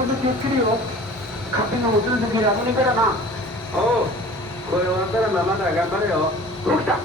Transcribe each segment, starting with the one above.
もと気をつけるよ。勝手が落ちる時危ねえからな。おう、これ終わったらまだ頑張れよ。動きた。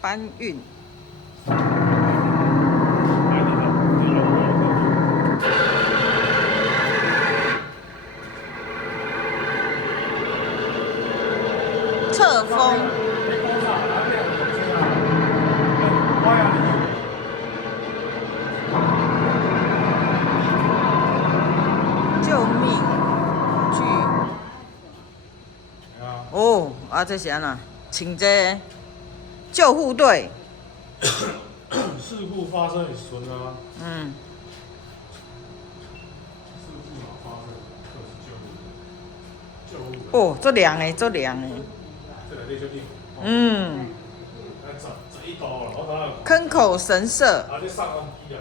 搬运。侧风。救命剧。哦，啊，这是安那？请这救护队。事故发生很顺啊。嗯。事故哪发生？就是救护。哦，足凉的，足凉的。这个你就定。嗯。这一刀了，我看。坑口神社。啊，你上岸机啊。